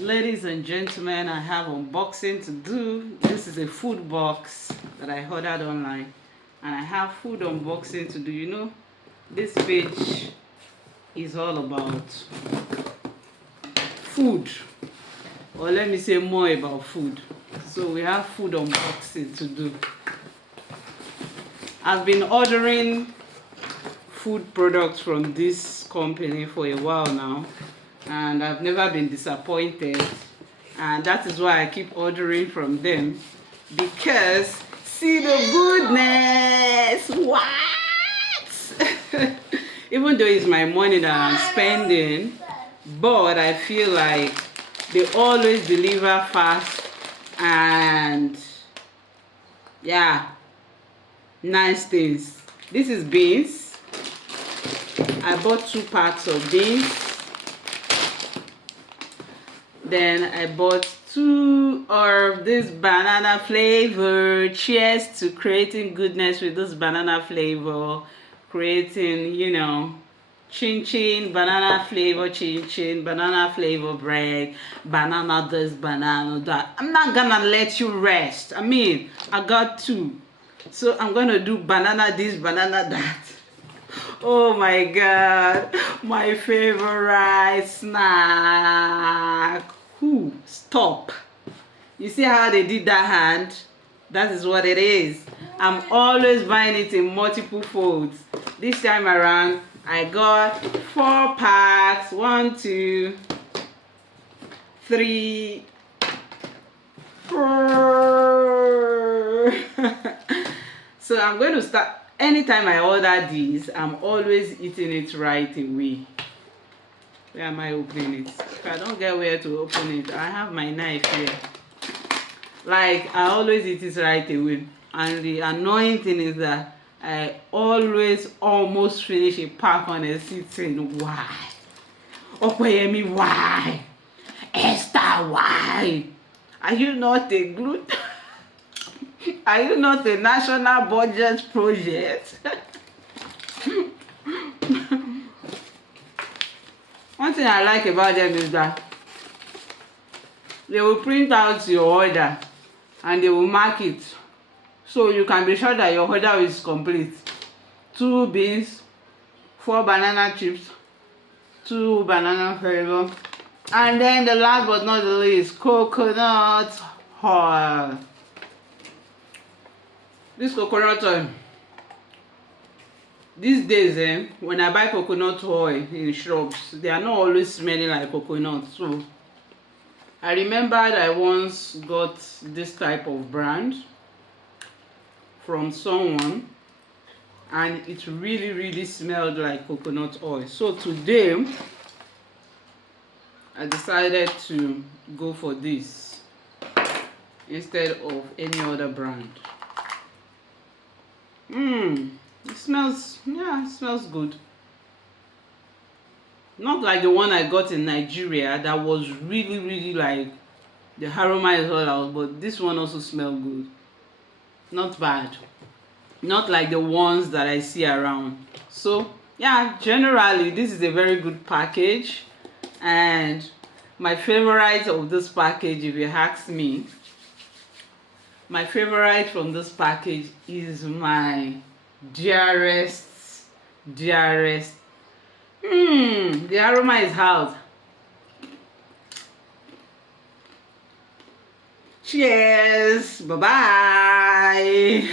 Ladies and gentlemen, I have unboxing to do. This is a food box that I ordered online, and I have food unboxing to do. You know, this page is all about food, or let me say more about food. So we have food unboxing to do. I've been ordering food products from this company for a while now, and I've never been disappointed, and that is why I keep ordering from them, because see the goodness. What? Even though it's my money that I'm spending, but I feel like they always deliver fast, and yeah, nice things. This is beans. I bought 2 packs of beans. Then I bought 2 of this banana flavor. Cheers to creating goodness with this banana flavor. Creating, you know, chin chin, banana flavor chin chin, banana flavor bread, banana this, banana that. I'm not gonna let you rest. I mean, I got 2. So I'm gonna do banana this, banana that. Oh my god, my favorite snack. Who? Stop. You see how they did that hand? That is what it is. I'm always buying it in multiple folds. This time around, I got 4 packs. 1, 2, 3, 4. So I'm going to start. Anytime I order these, I'm always eating it right away. Where am I opening it? If I don't get where to open it, I have my knife here. Like, I always eat it right away. And the annoying thing is that I always almost finish a pack on a sitting. Why? Okoyemi, why? Esther, why? Are you not a gluten? Are you not a national budget project? One thing I like about them is that they will print out your order and they will mark it, so you can be sure that your order is complete. 2 beans, 4 banana chips, 2 banana flavor, and then the last but not the least, coconut oil. This coconut oil, these days, when I buy coconut oil in shops, they are not always smelling like coconut. So I remember I once got this type of brand from someone, and it really smelled like coconut oil. So today I decided to go for this instead of any other brand. It smells, yeah, it smells good. Not like the one I got in Nigeria that was really like, the aroma is all out, but this one also smells good. Not bad. Not like the ones that I see around. So yeah, generally this is a very good package, and my favorite of this package, if you ask me, my favorite from this package is my dearest. The aroma is out. Cheers. Bye bye.